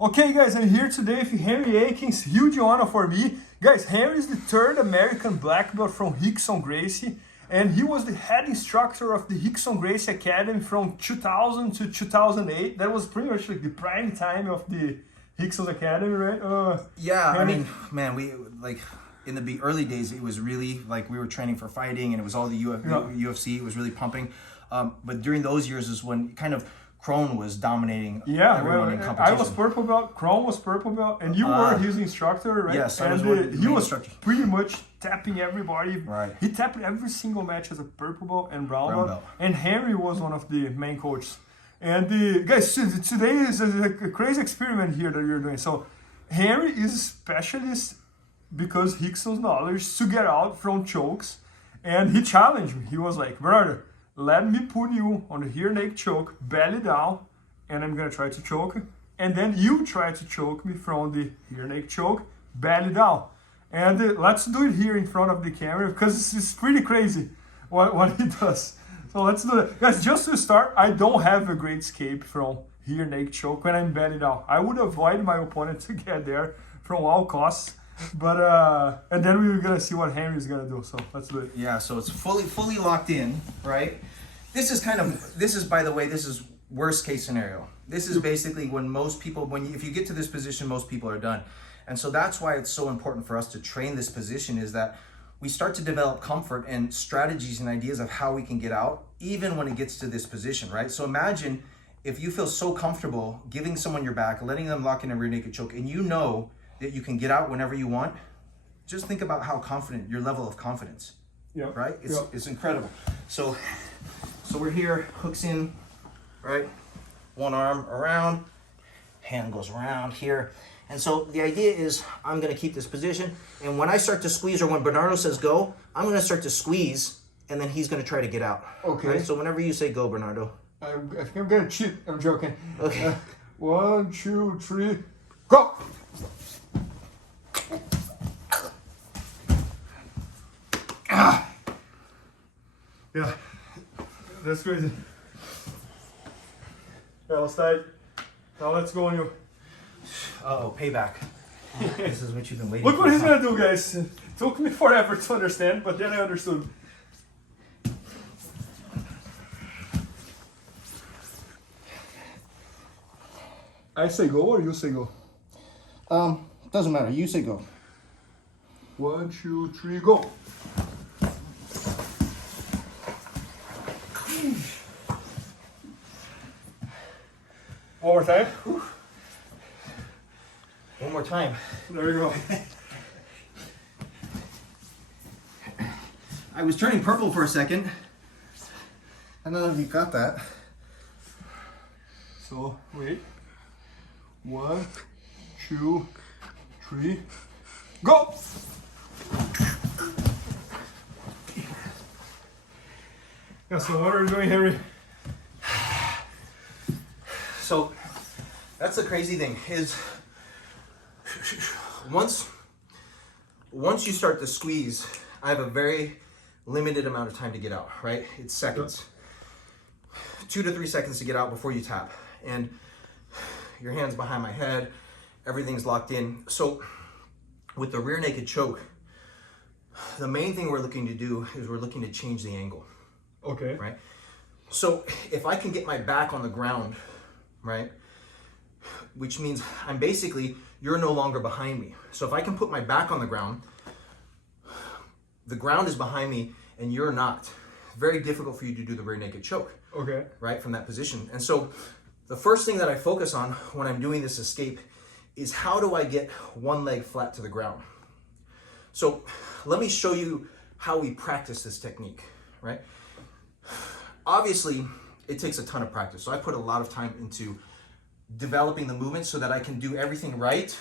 Okay guys, I'm here today with Henry Akins, huge honor for me. Guys, Henry is the third American black belt from Rickson Gracie, and he was the head instructor of the Rickson Gracie Academy from 2000 to 2008. That was pretty much like the prime time of the Rickson's Academy, right? Yeah, Henry? I mean, man, we like in the early days, it was really like we were training for fighting, and it was all the UFC. It was really pumping. But during those years is when kind of Crone was dominating everyone in competition. I was purple belt, Crone was purple belt, and you were his instructor, right? Yes, and he was pretty much tapping everybody. Right. He tapped every single match as a purple belt and brown belt. And Henry was one of the main coaches. And guys, today is a crazy experiment here that you're doing. So Henry is a specialist because Rickson's knowledge to get out from chokes, and he challenged me. He was like, "Brother, let me put you on the rear naked choke, belly down, and I'm gonna try to choke you. And then you try to choke me from the rear naked choke, belly down. And let's do it here in front of the camera because it's pretty crazy what he does. So let's do it. Guys, just to start, I don't have a great escape from rear naked choke when I'm belly down. I would avoid my opponent to get there from all costs. But and then we're gonna see what Henry's gonna do. So let's do it. Yeah, so it's fully locked in, right? This is by the way, this is worst case scenario. This is basically when most people, if you get to this position, most people are done. And so that's why it's so important for us to train this position, is that we start to develop comfort and strategies and ideas of how we can get out, even when it gets to this position, right? So imagine if you feel so comfortable giving someone your back, letting them lock in a rear naked choke, and you know that you can get out whenever you want. Just think about how confident, your level of confidence, right? It's incredible. So we're here, hooks in, right? One arm around, hand goes around here. And so the idea is I'm gonna keep this position, and when I start to squeeze, or when Bernardo says go, I'm gonna start to squeeze, and then he's gonna try to get out. Okay. Right? So whenever you say go, Bernardo. I think I'm gonna cheat, I'm joking. Okay. 1, 2, 3, go! Yeah, that's crazy. Yeah, let's start. Now let's go on you. Uh-oh, payback. This is what you've been waiting for. Look what he's gonna do, guys. It took me forever to understand, but then I understood. I say go or you say go? Doesn't matter. You say go. 1, 2, 3, go. One more time. Whew. One more time. There we go. I was turning purple for a second. I don't know if you got that. So, wait. 1, 2, 3, go! Yeah, so what are we doing, Henry? So that's the crazy thing is once you start to squeeze, I have a very limited amount of time to get out, right? It's seconds. 2 to 3 seconds to get out before you tap. And your hand's behind my head, everything's locked in. So with the rear naked choke, the main thing we're looking to do is we're looking to change the angle. Okay. Right? So if I can get my back on the ground, right? Which means you're no longer behind me. So if I can put my back on the ground is behind me and you're not. Very difficult for you to do the rear naked choke. Okay. Right, from that position. And so the first thing that I focus on when I'm doing this escape is how do I get one leg flat to the ground? So let me show you how we practice this technique, right? Obviously, it takes a ton of practice. So I put a lot of time into developing the movement so that I can do everything right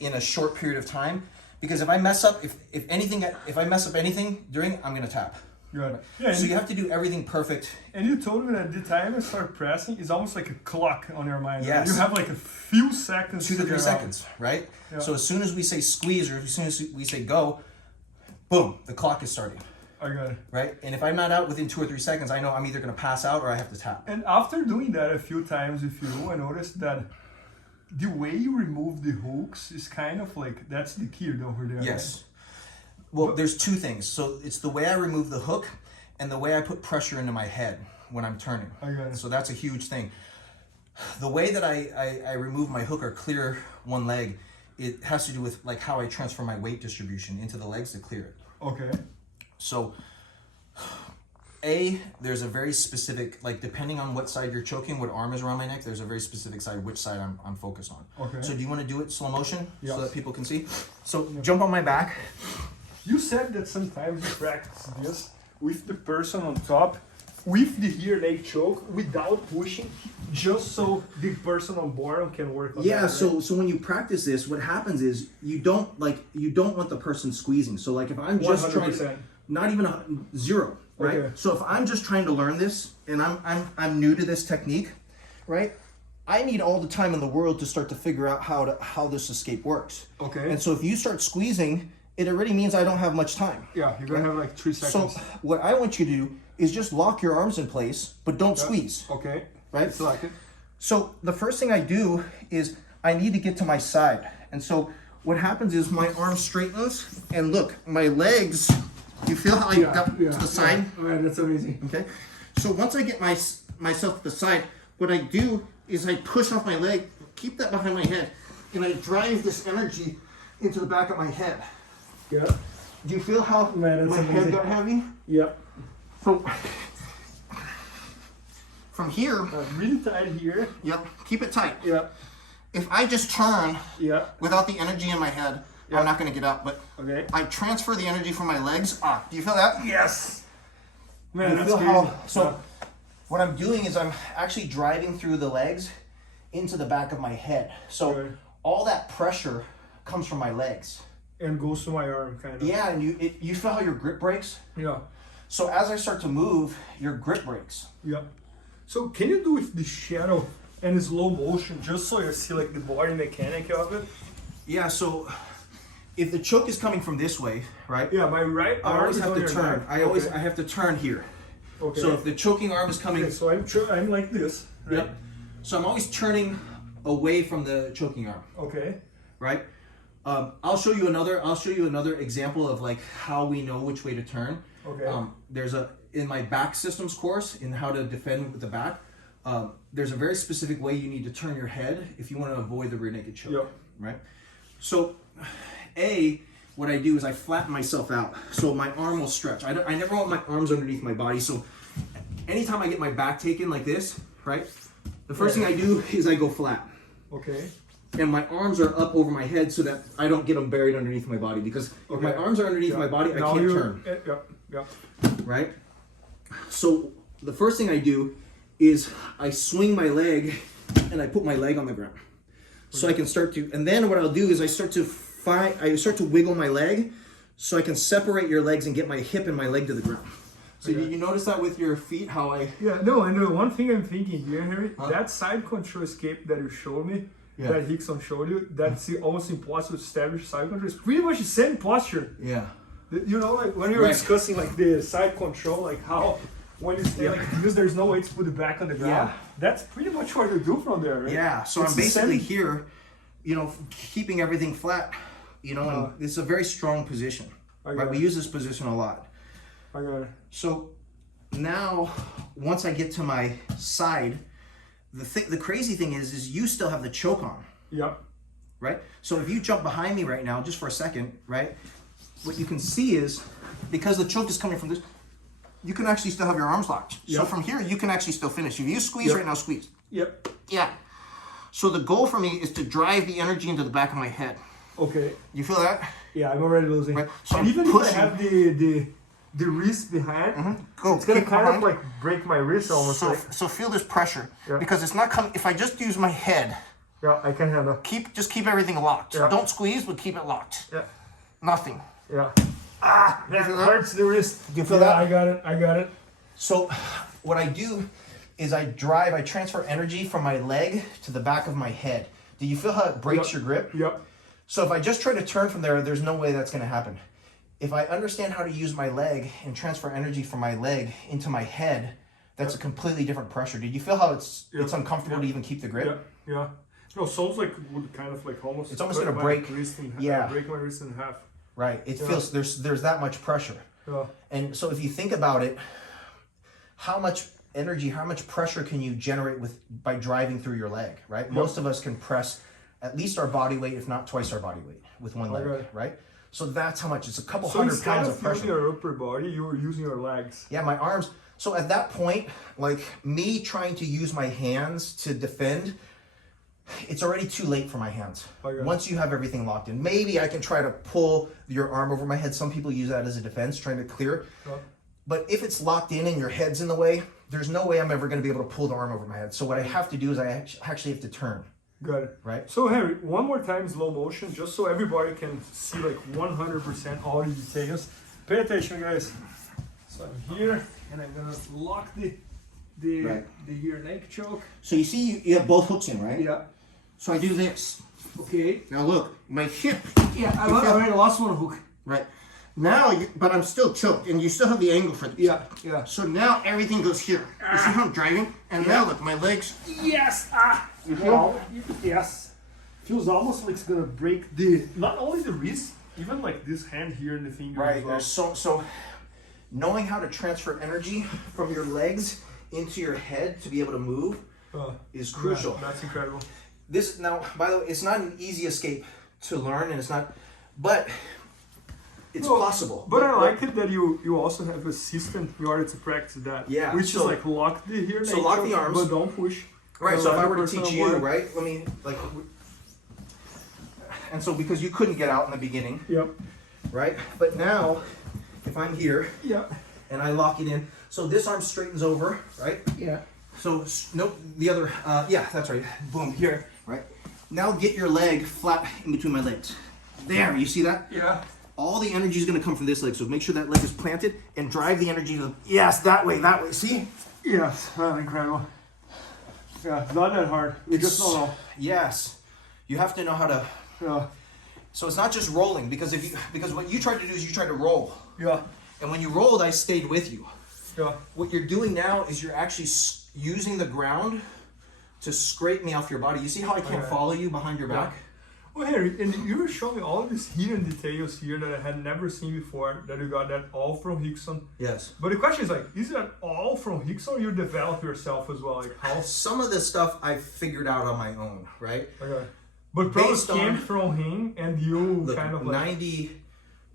in a short period of time. Because if I mess up, if I mess up anything during, I'm gonna tap. Right. Yeah, so you have to do everything perfect. And you told me that the time you start pressing is almost like a clock on your mind. Yes. You have like a few seconds. 2 to 3 seconds, right? Yeah. So as soon as we say squeeze or as soon as we say go, boom, the clock is starting. I got it. Right? And if I'm not out within 2 or 3 seconds, I know I'm either going to pass out or I have to tap. And after doing that a few times with you, I noticed that the way you remove the hooks is kind of like, that's the key over there. Yes. Well, there's two things. So it's the way I remove the hook and the way I put pressure into my head when I'm turning. I got it. So that's a huge thing. The way that I remove my hook or clear one leg, it has to do with like how I transfer my weight distribution into the legs to clear it. Okay. So there's a very specific, like depending on what side you're choking, what arm is around my neck, there's a very specific side, which side I'm focused on. Okay. So do you want to do it slow motion so that people can see? So jump on my back. You said that sometimes you practice this with the person on top, with the rear leg choke, without pushing, just so the person on bottom can work on that, right? So when you practice this, what happens is you don't want the person squeezing. So like if I'm just 100%. trying, not even zero, right? Okay. So if I'm just trying to learn this and I'm new to this technique, right? I need all the time in the world to start to figure out how this escape works. Okay. And so if you start squeezing, it already means I don't have much time. Yeah, you're gonna have like 3 seconds. So what I want you to do is just lock your arms in place, but don't squeeze. Okay. Right? It's like it. So the first thing I do is I need to get to my side. And so what happens is my arm straightens and look, my legs, you feel how I got to the side? Yeah. Man, that's amazing. Okay. So once I get myself to the side, what I do is I push off my leg, keep that behind my head, and I drive this energy into the back of my head. Yeah. Do you feel how my head got heavy? Yeah. So from here, really tight here. yep, keep it tight. Yeah. If I just turn without the energy in my head, I'm not going to get up. But I transfer the energy from my legs up. Do you feel that? Yes. Man, you that's feel crazy. So what I'm doing is I'm actually driving through the legs into the back of my head. So all that pressure comes from my legs. And goes to my arm, kind of. Yeah, and you feel how your grip breaks? Yeah. So as I start to move, your grip breaks. Yeah. So can you do with the shadow and slow motion, just so you see like the body mechanic of it? Yeah, so if the choke is coming from this way, right? Yeah, my right arm I always is have on to your turn. neck. I have to turn here. Okay. So if the choking arm is coming, So I'm like this, right? yep. So I'm always turning away from the choking arm, Okay. right? I'll show you another example of like how we know which way to turn. Okay. In my back systems course in how to defend with the back, there's a very specific way you need to turn your head if you want to avoid the rear naked choke. Yep. Right? So what I do is I flatten myself out so my arm will stretch. I never want my arms underneath my body. So anytime I get my back taken like this, right? The first thing I do is I go flat. Okay. And my arms are up over my head so that I don't get them buried underneath my body, because if my arms are underneath my body, I can't turn. Right? So the first thing I do is I swing my leg and I put my leg on the ground. So I can start to, and then what I'll do is I start to wiggle my leg so I can separate your legs and get my hip and my leg to the ground. So did you notice that with your feet, how I... Yeah, no, and the one thing I'm thinking here, Henry, that side control escape that you showed me, that Rickson showed you, that's almost impossible to establish side control. It's pretty much the same posture. Yeah. You know, like when we were discussing like the side control, like how when you stay like this, there's no way to put the back on the ground. That's pretty much what you do from there, right? Yeah, so I'm basically here, keeping everything flat, and it's a very strong position. Right? We use this position a lot. I got it. So now, once I get to my side, the crazy thing is you still have the choke on. Yep. Right? So if you jump behind me right now, just for a second, right? What you can see is, because the choke is coming from this, you can actually still have your arms locked. Yep. So from here, you can actually still finish. If you squeeze right now, squeeze. Yep. Yeah. So the goal for me is to drive the energy into the back of my head. Okay. You feel that? Yeah, I'm already losing. Right. So even if I have the wrist behind, it's gonna kind of like break my wrist almost. So feel this pressure, because it's not coming. If I just use my head, I can handle. Just keep everything locked. Yeah. Don't squeeze, but keep it locked. Yeah. Nothing. Yeah. That hurts the wrist. Do you feel that? I got it. So what I do is I transfer energy from my leg to the back of my head. Do you feel how it breaks your grip? Yep. So if I just try to turn from there's no way that's going to happen. If I understand how to use my leg and transfer energy from my leg into my head, that's a completely different pressure. Did you feel how it's uncomfortable to even keep the grip? Yeah. No, sounds like would kind of like almost. It's almost gonna break. Yeah, break my wrist in half. Right. It feels there's that much pressure. Yeah. And so if you think about it, how much energy, how much pressure can you generate by driving through your leg, right? Most of us can press at least our body weight, if not twice our body weight, with one leg, right? So that's how much. It's a couple hundred pounds of pressure. So instead of using your upper body, you were using your legs. Yeah, my arms. So at that point, like me trying to use my hands to defend, it's already too late for my hands. Once you have everything locked in, maybe I can try to pull your arm over my head. Some people use that as a defense, trying to clear. But if it's locked in and your head's in the way, there's no way I'm ever going to be able to pull the arm over my head. So what I have to do is I actually have to turn. Got it. Right. So Henry, one more time slow motion, just so everybody can see like 100% all the details. Pay attention, guys. So I'm here, and I'm gonna lock the rear neck choke. So you see, you have both hooks in, right? Yeah. So I do this. Okay. Now look, my hip. Yeah, I already lost one hook. Right. Now, but I'm still choked, and you still have the angle for this. Yeah, yeah. So now everything goes here. You see how I'm driving? And now look, my legs. Yes! Ah! Well, yes. Feels almost like it's gonna break not only the wrist, even like this hand here and the finger. Right. As well. So knowing how to transfer energy from your legs into your head to be able to move is crucial. Yeah, that's incredible. This now, by the way, it's not an easy escape to learn, and it's not, but it's possible. But I like it that you also have a system in order to practice that. Yeah. Which is like lock the here. So lock the arms, but don't push. Right. So if I were to teach you, right? Let me like. And so because you couldn't get out in the beginning. Yep. Right. But now, if I'm here. Yeah. And I lock it in. So this arm straightens over, right? Yeah. So nope. The other. Yeah, that's right. Boom. Here. Right. Now get your leg flat in between my legs. There. You see that? Yeah. All the energy is going to come from this leg, so make sure that leg is planted and drive the energy to yes, that way. See? Yes, incredible. Yeah, it's not that hard. You just don't know. Yes, you have to know how to. Yeah. So it's not just rolling because what you tried to do is you tried to roll. Yeah. And when you rolled, I stayed with you. Yeah. What you're doing now is you're actually using the ground to scrape me off your body. You see how I can't follow you behind your back? Well, Henry, and you were showing me all of these hidden details here that I had never seen before, that you got that all from Rickson. Yes. But the question is like, is that all from Rickson or you develop yourself as well? Like how? Some of this stuff I figured out on my own, right? Okay. But probably came from him and you kind of like...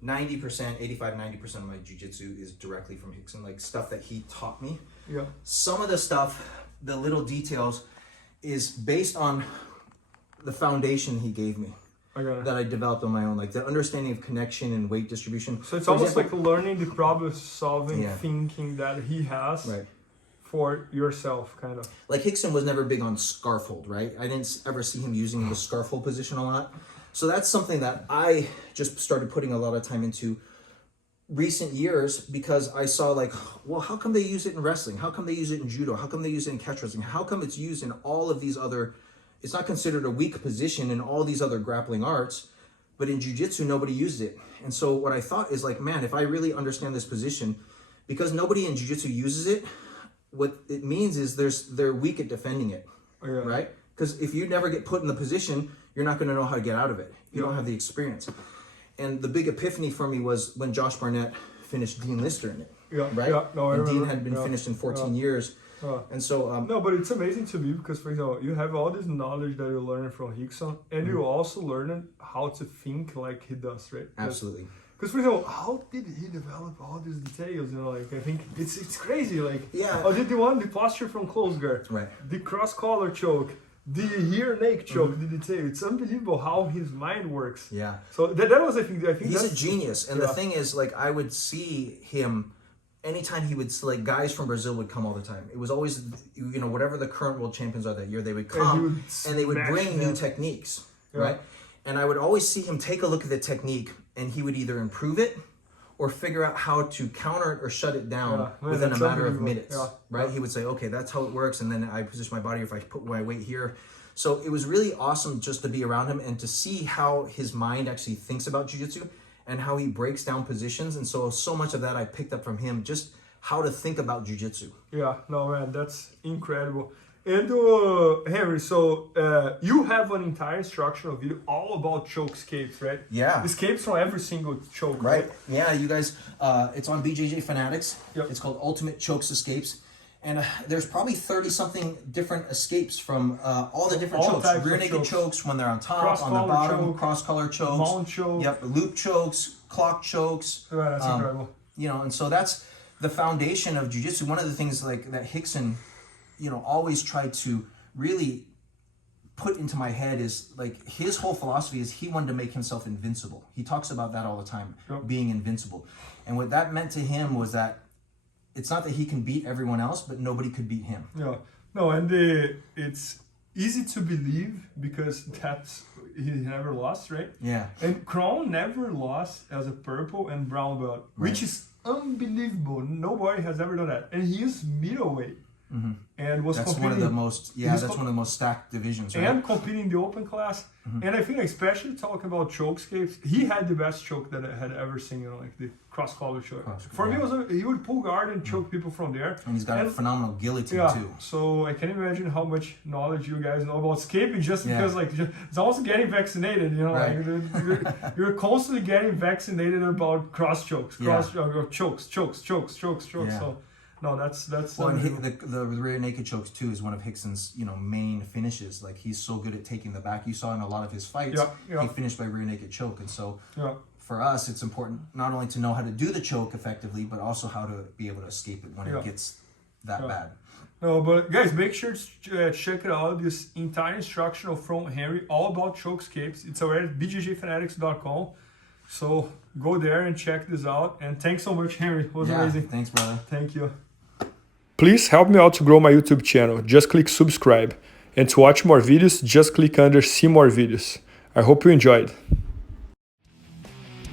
90%, 85, 90% of my jiu-jitsu is directly from Rickson, like stuff that he taught me. Yeah. Some of the stuff, the little details, is based on the foundation he gave me that I developed on my own, like the understanding of connection and weight distribution. So it's almost like learning the problem-solving thinking that he has for yourself, kind of. Like Rickson was never big on scarf hold, right? I didn't ever see him using the scarf hold position a lot. So that's something that I just started putting a lot of time into recent years because I saw like, well, how come they use it in wrestling? How come they use it in judo? How come they use it in catch wrestling? How come it's used in all of these other, it's not considered a weak position in all these other grappling arts, but in jiu-jitsu, nobody used it. And so what I thought is like, man, if I really understand this position, because nobody in jiu-jitsu uses it, what it means is they're weak at defending it, right? Because if you never get put in the position, you're not going to know how to get out of it. You don't have the experience. And the big epiphany for me was when Josh Barnett finished Dean Lister in it, right? Yeah, no, and Dean had been finished in 14 years. And so... no, but it's amazing to me because, for example, you have all this knowledge that you learned from Rickson, and you also learned how to think like he does, right? Absolutely. Because, for example, how did he develop all these details? You know, like, I think it's crazy. Like, the posture from close guard, the cross collar choke, the rear neck choke, the detail. It's unbelievable how his mind works. Yeah. So that was, I think he's a genius. And the thing is, like, I would see him anytime he would, like, guys from Brazil would come all the time. It was always, you know, whatever the current world champions are that year, they would come and they would bring new techniques, right? And I would always see him take a look at the technique and he would either improve it or figure out how to counter it or shut it down within a matter of minutes, right? He would say, okay, that's how it works. And then I position my body if I put my weight here. So it was really awesome just to be around him and to see how his mind actually thinks about jiu-jitsu and how he breaks down positions. And so much of that I picked up from him, just how to think about jiu-jitsu. Yeah, no, man, that's incredible. And Henry, so you have an entire instructional video all about choke escapes, right? Yeah. Escapes from every single choke, right? Yeah, you guys, it's on BJJ Fanatics. Yep. It's called Ultimate Chokes Escapes. And there's probably 30-something different escapes from all the different all chokes. Rear naked chokes when they're on top, on the bottom, cross-collar chokes. Mount choke. Yep, loop chokes, clock chokes. Yeah, that's incredible. You know, and so that's the foundation of jiu-jitsu. One of the things like that Rickson, you know, always tried to really put into my head is like his whole philosophy is he wanted to make himself invincible. He talks about that all the time, being invincible. And what that meant to him was that it's not that he can beat everyone else, but nobody could beat him. Yeah, no, and it's easy to believe because he never lost, right? Yeah. And Kron never lost as a purple and brown belt, which is unbelievable. Nobody has ever done that, and he is middleweight. Mm-hmm. And was that's one of the most that's one of the most stacked divisions, right? And competing in the open class. Mm-hmm. And I think especially talking about choke escapes, he had the best choke that I had ever seen, you know, like the cross collar choke. For me, it was he would pull guard and choke people from there. And he's got a phenomenal guillotine too. So I can imagine how much knowledge you guys know about escaping just because like it's also getting vaccinated, you know, like you're constantly getting vaccinated about cross chokes, chokes. Yeah. So no, that's well, and the rear naked chokes too is one of Rickson's, you know, main finishes. Like he's so good at taking the back. You saw in a lot of his fights, he finished by rear naked choke. And so for us, it's important not only to know how to do the choke effectively, but also how to be able to escape it when it gets that bad. No, but guys, make sure to check it out. This entire instructional from Henry, all about choke escapes. It's already at bjjfanatics.com. So go there and check this out. And thanks so much, Henry. It was amazing. Thanks, brother. Thank you. Please help me out to grow my YouTube channel. Just click subscribe. And to watch more videos, just click under see more videos. I hope you enjoyed.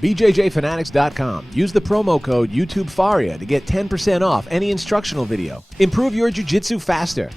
BJJFanatics.com. Use the promo code YouTubeFaria to get 10% off any instructional video. Improve your jiu-jitsu faster.